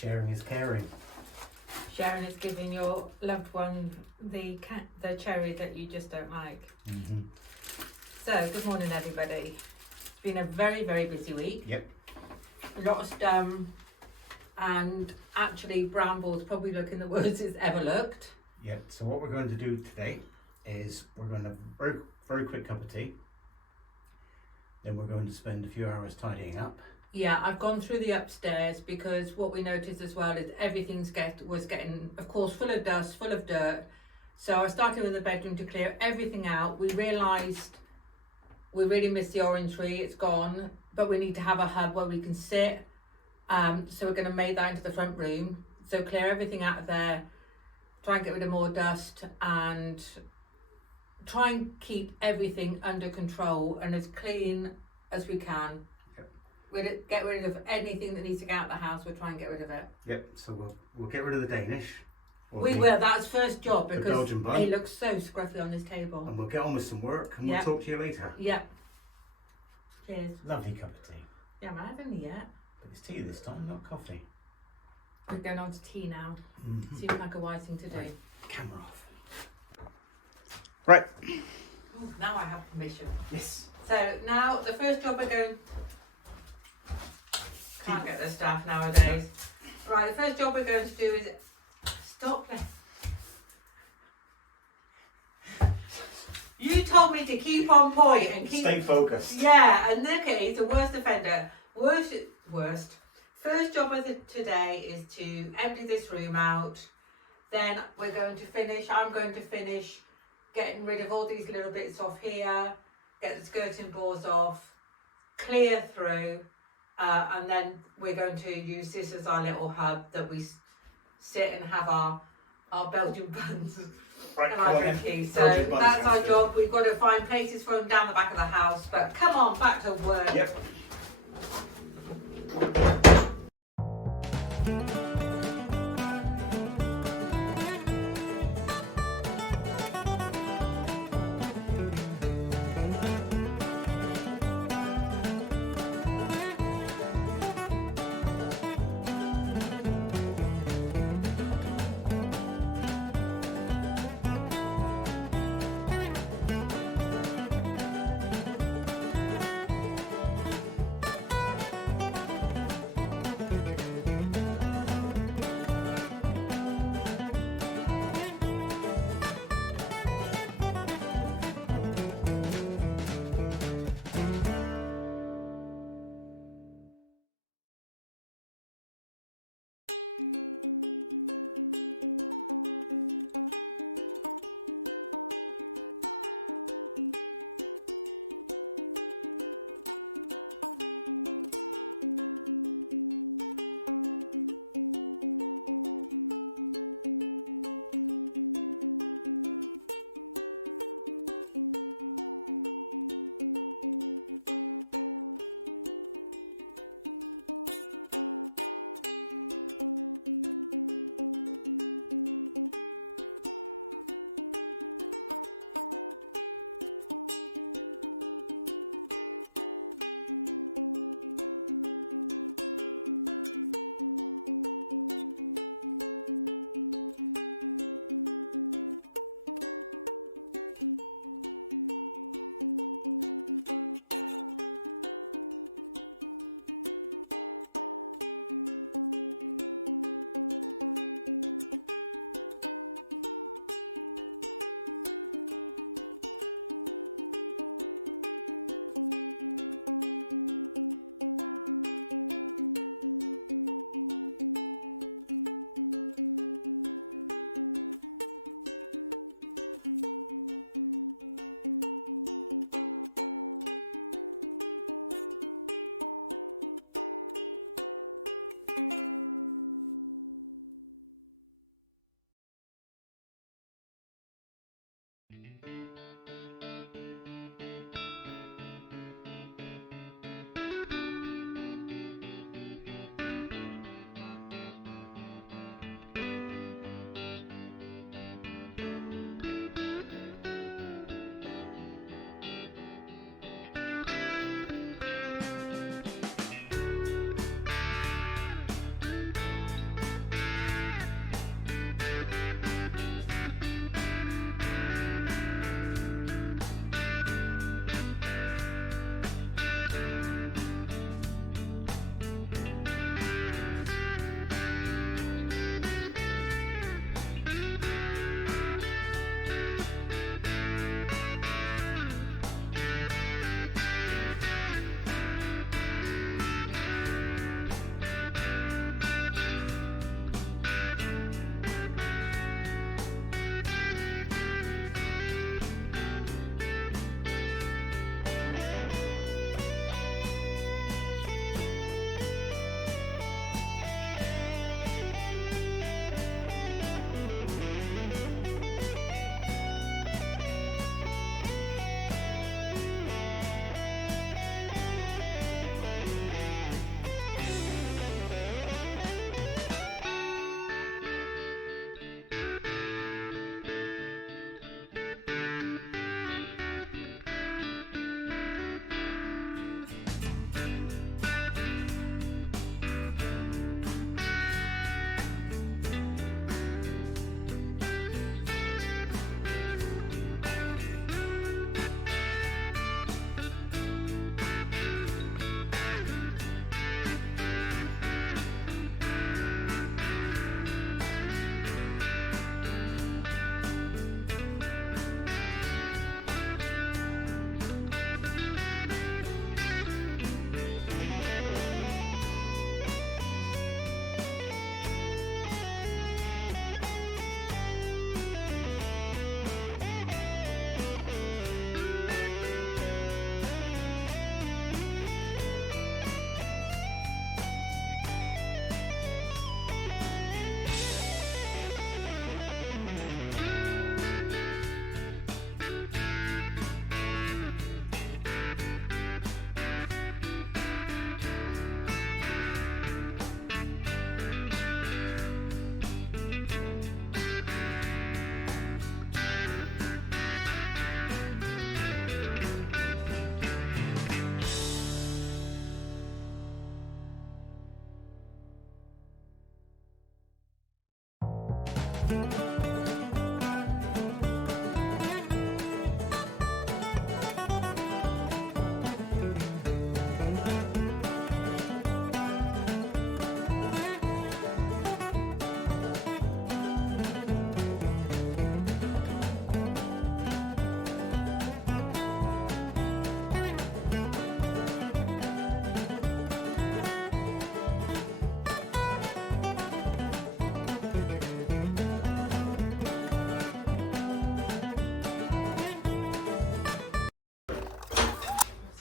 Sharing is caring. Sharing is giving your loved one the cherry that you just don't like. Mm-hmm. So, good morning everybody. It's been a very, very busy week. Yep. Lots done, and actually Bramble's probably looking the worst it's ever looked. Yep. So what we're going to do today is we're going to have a very, very quick cup of tea. Then we're going to spend a few hours tidying up. Yeah, I've gone through the upstairs because what we noticed as well is everything's was getting, of course, full of dust, full of dirt. So I started with the bedroom to clear everything out. We realised we really missed the orangery, it's gone, but we need to have a hub where we can sit. So we're going to make that into the front room. So clear everything out of there, try and get rid of more dust, and try and keep everything under control and as clean as we can. We'll get rid of anything that needs to get out of the house. We'll try and get rid of it. Yep. So we'll get rid of the Danish. We will. That's first job because Belgian bun. it looks so scruffy on this table. And we'll get on with some work and Yep. we'll talk to you later. Yep. Cheers. Lovely cup of tea. Yeah, I haven't had any yet. But it's tea this time, not coffee. We're going on to tea now. Mm-hmm. Seems like a wise thing to do. Right. Camera off. Right. Ooh, now I have permission. Yes. So now the first job we're going. Can't get the staff nowadays. Right, the first job we're going to do is stop there. You told me to keep on point and keep. Stay focused. Yeah, and look at he's the worst offender. Worst. First job of today is to empty this room out. Then we're going to finish. I'm going to finish getting rid of all these little bits off here. Get the skirting boards off. Clear through. And then we're going to use this as our little hub that we sit and have our Belgian buns Right, and come our on then. drinkies. So Belgian buns, that's our sounds good. job. We've got to find places for them down the back of the house. But come on, back to work. Yep.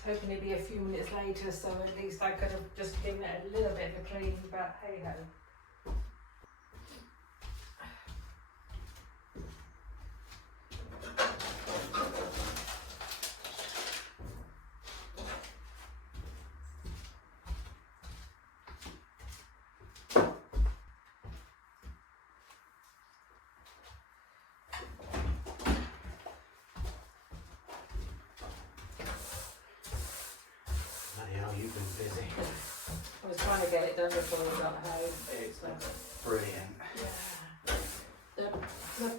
Hoping it'd be a few minutes later, so at least I could have just given it a little bit of a clean, but hey ho. You've been busy. I was trying to get it done before we got home. It's brilliant. Yeah. The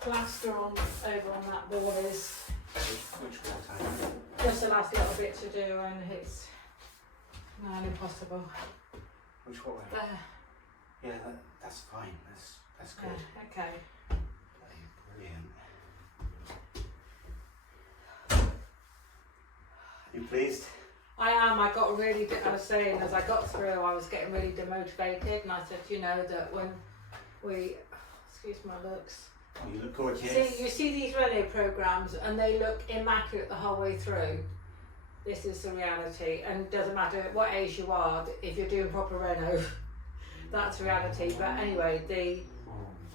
plaster on over on that wall is Which wall? just the last little bit to do, and it's nearly impossible. Which wall? There. Yeah, that's fine. That's good. Yeah, okay. Brilliant. You pleased? I am. I got really. I was saying as I got through, I was getting really demotivated, and I said, you know, that when we, excuse my looks. Oh, you look gorgeous. See, you see these Reno programs, and they look immaculate the whole way through. This is the reality, and it doesn't matter what age you are. If you're doing proper Reno, that's reality. But anyway,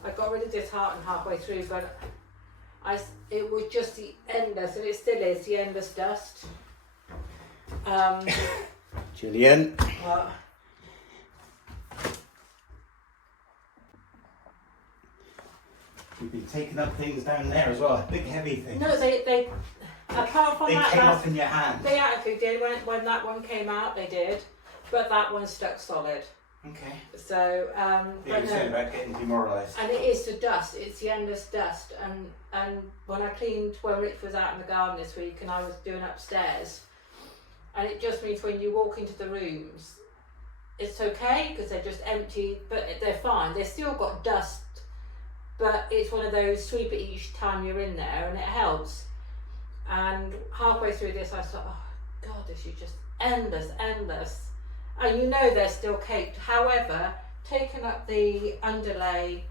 I got really disheartened halfway through, but it was just the endless, and it still is the endless dust. Gillian. What? You've been taking up things down there as well, big heavy things. No, they apart from they that came last, up in your hand. they actually did when that one came out. They did, but that one stuck solid. Okay. So Yeah, but you said about getting demoralised. and it is the dust. It's the endless dust. And when I cleaned when Rich was out in the garden this week, and I was doing upstairs. And it just means when you walk into the rooms, it's okay because they're just empty, but they're fine. They've still got dust, but it's one of those sweep it each time you're in there, and it helps. And halfway through this, I thought, oh God, this is just endless. And you know they're still caked. However, taking up the underlay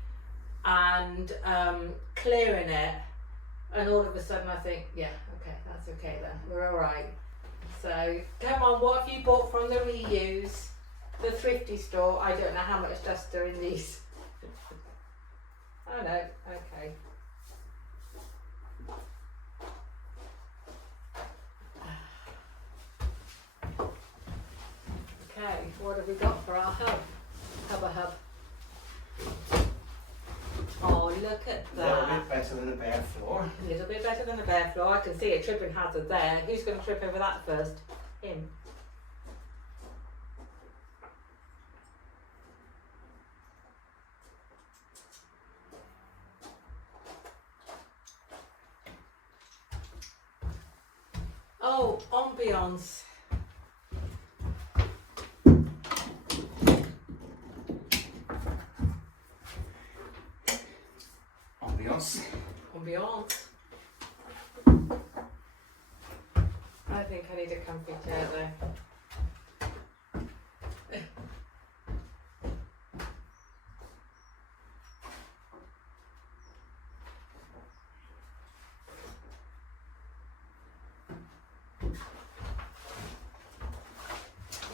and clearing it, and all of a sudden I think, yeah, okay, that's okay then. We're all right. So, come on, what have you bought from the reuse? The thrifty store? I don't know how much dust are in these. Oh no, okay. Okay, what have we got for our hub? Hub. Oh, look at A little that. bit better than a bare floor. A little bit better than a bare floor. I can see a tripping hazard there. Who's going to trip over that first? Him. Oh, ambiance. Ambiance. Ambiance. I think I need a comfy chair there.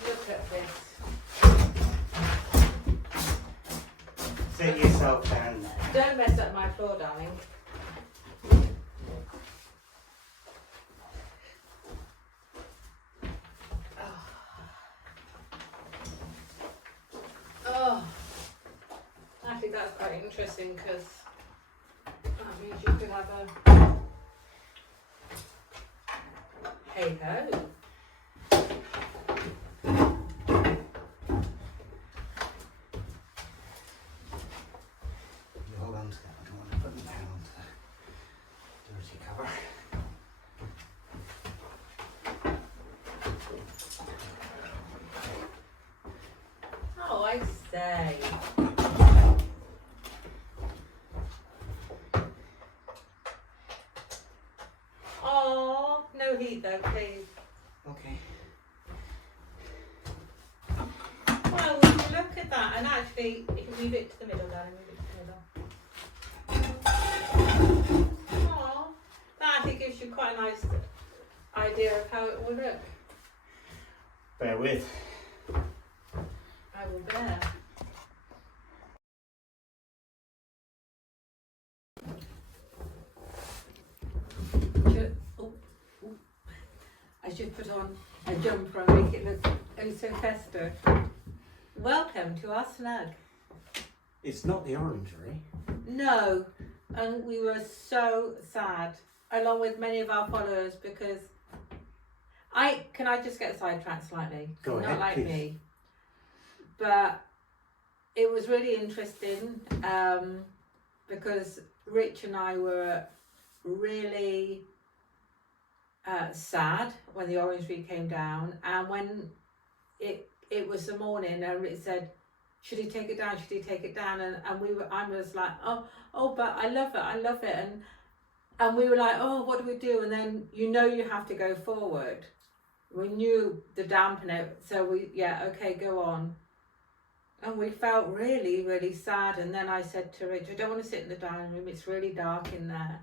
Look at this. Sit yourself down there. Don't mess up my floor, darling. Oh, I think that's quite interesting because that means you could have a hey ho. say. Oh, no heat though, please. Okay. Well, would you look at that? And actually, you can move it to the middle, darling. Move it to the middle. Oh, that actually gives you quite a nice idea of how it will look. Bear with. I will bear. I should put on a jumper and make it look oh so festive. Welcome to our snug. It's not the Orangery. No, and we were so sad, along with many of our followers, because can I just get sidetracked slightly? Go ahead, Not like please. me, but it was really interesting because Rich and I were really sad when the Orangery came down, and when it was the morning and Rich said, should he take it down, should he take it down, and I was like, oh but I love it, and we were like, oh, what do we do? And then you have to go forward. We knew the dampen it, so okay, go on. And we felt really, really sad. And then I said to Rich, I don't want to sit in the dining room, it's really dark in there.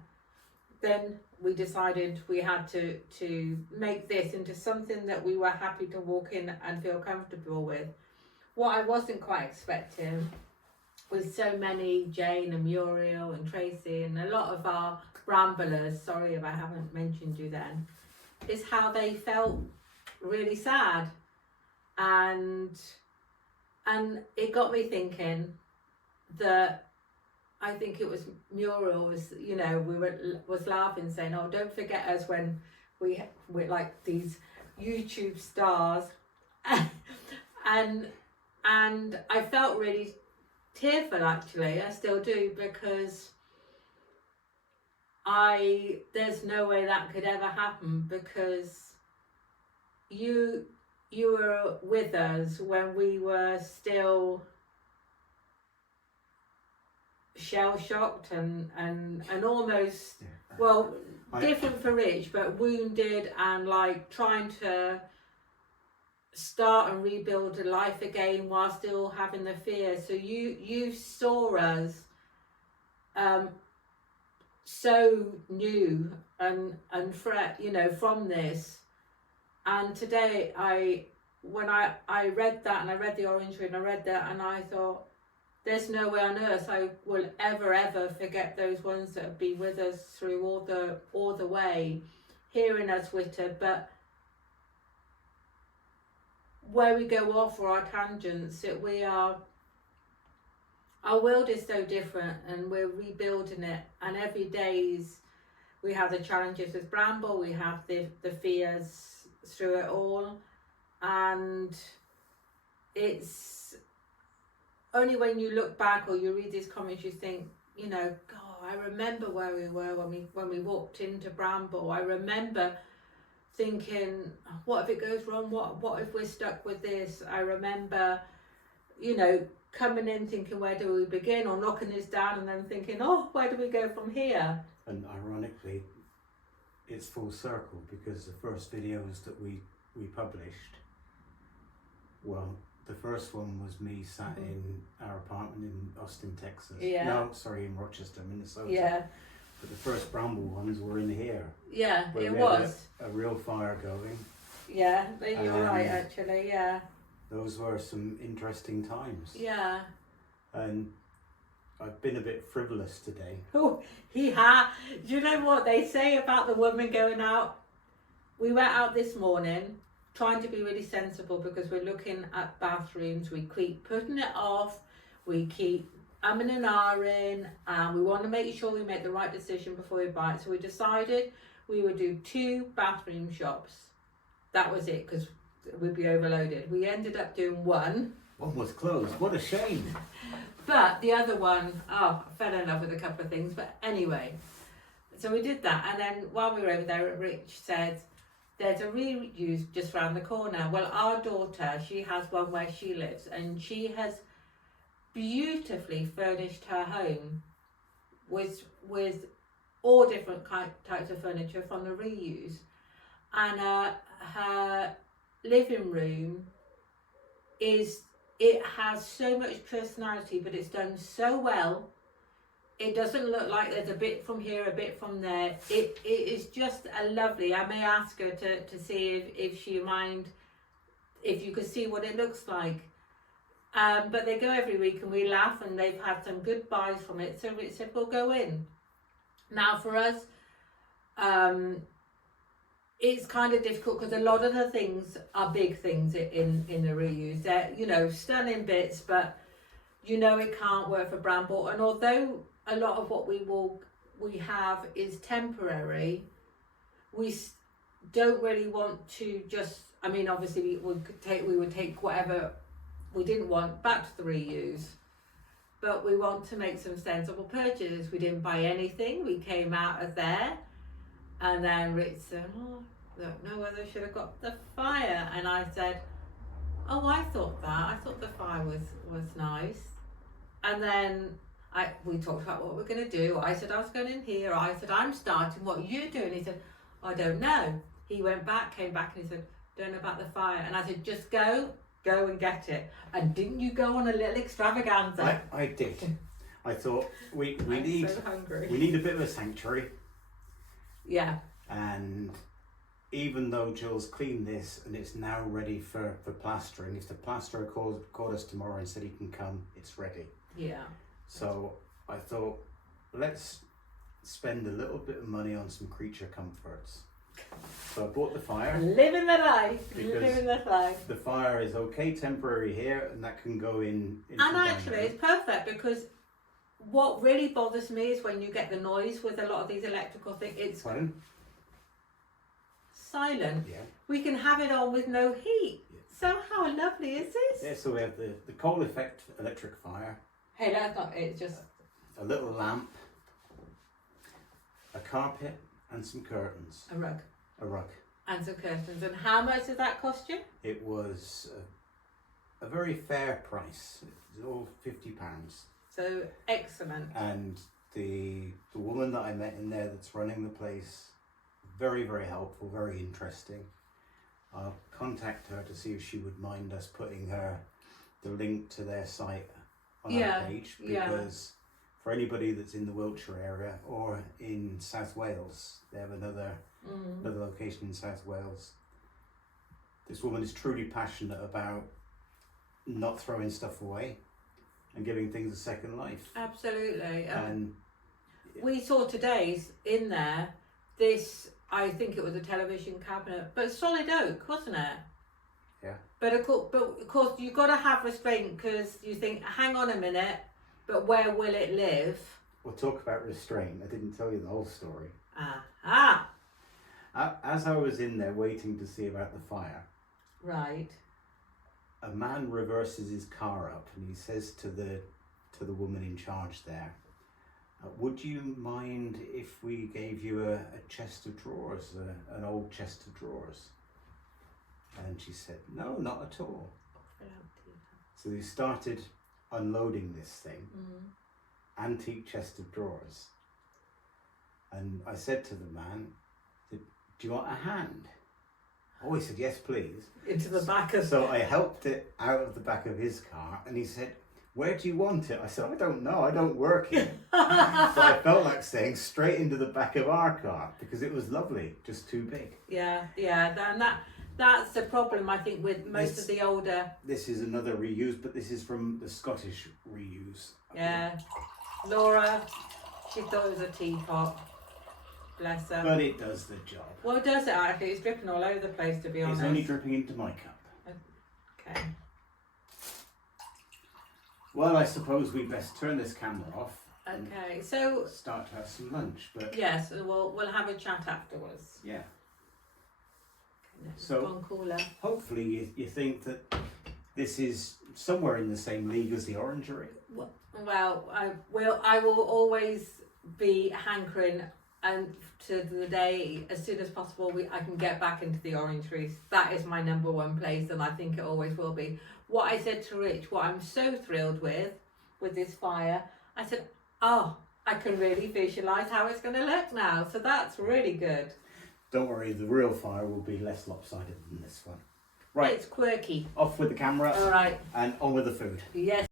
Then we decided we had to make this into something that we were happy to walk in and feel comfortable with. What I wasn't quite expecting, with so many, Jane and Muriel and Tracy and a lot of our Bramblers, sorry if I haven't mentioned you then, is how they felt really sad. And it got me thinking that I think it was Muriel was laughing, saying, oh, don't forget us when we're like these YouTube stars. and I felt really tearful, actually. I still do, because there's no way that could ever happen, because you were with us when we were still shell-shocked and almost, well, different for Rich, but wounded and like trying to start and rebuild a life again while still having the fear. So you saw us so new and fret, from this. And today when I read that, and I read the Orangery and I read that, and I thought, there's no way on earth I will ever forget those ones that have been with us through all the way, hearing us witter. But where we go off for our tangents, our world is so different, and we're rebuilding it. And every day we have the challenges with Bramble, we have the fears through it all, and it's only when you look back or you read these comments you think, God, I remember where we were when we walked into Bramble. I remember thinking, what if it goes wrong? What if we're stuck with this? I remember, coming in thinking, where do we begin? Or knocking this down and then thinking, oh, where do we go from here? And ironically, it's full circle, because the first videos that we published, well, the first one was me sat in our apartment in Austin, Texas. Yeah. No, sorry, in Rochester, Minnesota. Yeah. But the first Bramble ones were in here. Yeah, where it we was. Had a real fire going. Yeah, you're right, actually, yeah. Those were some interesting times. Yeah. And I've been a bit frivolous today. Oh, do you know what they say about the woman going out? We went out this morning trying to be really sensible, because we're looking at bathrooms. We keep putting it off. We keep umming and ahhing, and we want to make sure we make the right decision before we buy it. So we decided we would do 2 bathroom shops. That was it, because we'd be overloaded. We ended up doing 1. One was closed. What a shame. But the other one, I fell in love with a couple of things. But anyway, so we did that. And then while we were over there, Rich said, there's a reuse just round the corner. Well, our daughter, she has one where she lives, and she has beautifully furnished her home with all different types of furniture from the reuse, and her living room it has so much personality, but it's done so well. It doesn't look like there's a bit from here, a bit from there. It is just a lovely. I may ask her to see if she mind, if you could see what it looks like. But they go every week and we laugh, and they've had some good buys from it. So we said we'll go in. Now for us, it's kind of difficult because a lot of the things are big things in the reuse. They're, stunning bits, but it can't work for Bramble. And although a lot of what we have is temporary, we don't really want to just, obviously we would take whatever we didn't want back to the reuse, but we want to make some sensible purchases. We didn't buy anything. We came out of there, and then Rich said, I don't know whether I should have got the fire. And I said, I thought the fire was nice. And then we talked about what we're going to do. I said I was going in here. I said I'm starting. What are you doing? He said, I don't know. He went back, came back, and he said, don't know about the fire. And I said, just go and get it. And didn't you go on a little extravaganza? I did. I thought we need so hungry. We need a bit of a sanctuary. Yeah. And even though Jill's cleaned this and it's now ready for plastering, if the plasterer called us tomorrow and said he can come, it's ready. Yeah. So I thought, let's spend a little bit of money on some creature comforts. So I bought the fire. Living the life. The fire is okay temporary here, and that can go in. And actually, it's perfect, because what really bothers me is when you get the noise with a lot of these electrical things. It's silent. Yeah. We can have it on with no heat. Yeah. So how lovely is this? Yeah. So we have the coal effect electric fire. Hey, that's not it. Just a little lamp, a carpet, and some curtains. A rug. And some curtains. And how much did that cost you? It was a very fair price. It was all £50. So excellent. And the woman that I met in there that's running the place, very, very helpful, very interesting. I'll contact her to see if she would mind us putting the link to their site on our page, because for anybody that's in the Wiltshire area or in South Wales, they have another location in South Wales. This woman is truly passionate about not throwing stuff away and giving things a second life. Absolutely. And we saw today's in there, this, I think it was a television cabinet, but solid oak, wasn't it? Yeah. But of course you've got to have restraint, because you think, hang on a minute, but where will it live? We'll talk about restraint. I didn't tell you the whole story. As I was in there waiting to see about the fire, right, a man reverses his car up and he says to the woman in charge there, would you mind if we gave you a chest of drawers, an old chest of drawers? And she said, no, not at all. So they started unloading this thing, antique chest of drawers. And I said to the man, do you want a hand? Oh, he said, yes, please. Into the back of... So I helped it out of the back of his car, and he said, where do you want it? I said, I don't know, I don't work here. So I felt like saying straight into the back of our car, because it was lovely, just too big. Yeah, and that's the problem, I think, with most of the older... This is another reuse, but this is from the Scottish reuse. Yeah. Laura, she thought it was a teapot. Bless her. But it does the job. Well, it does it actually. It's dripping all over the place, to be honest. It's only dripping into my cup. Okay. Well, I suppose we best turn this camera off. Okay, so... Start to have some lunch, but... Yes, we'll have a chat afterwards. Yeah. Okay, so, cooler. Hopefully you think that this is somewhere in the same league as the Orangery. Well, I will always be hankering and to the day as soon as possible I can get back into the Orangery. That is my number one place, and I think it always will be. What I said to Rich, what I'm so thrilled with, with this fire, I said, oh, I can really visualise how it's going to look now. So that's really good. Don't worry, the real fire will be less lopsided than this one. Right, It's quirky. off with the camera All right. and on with the food. Yes.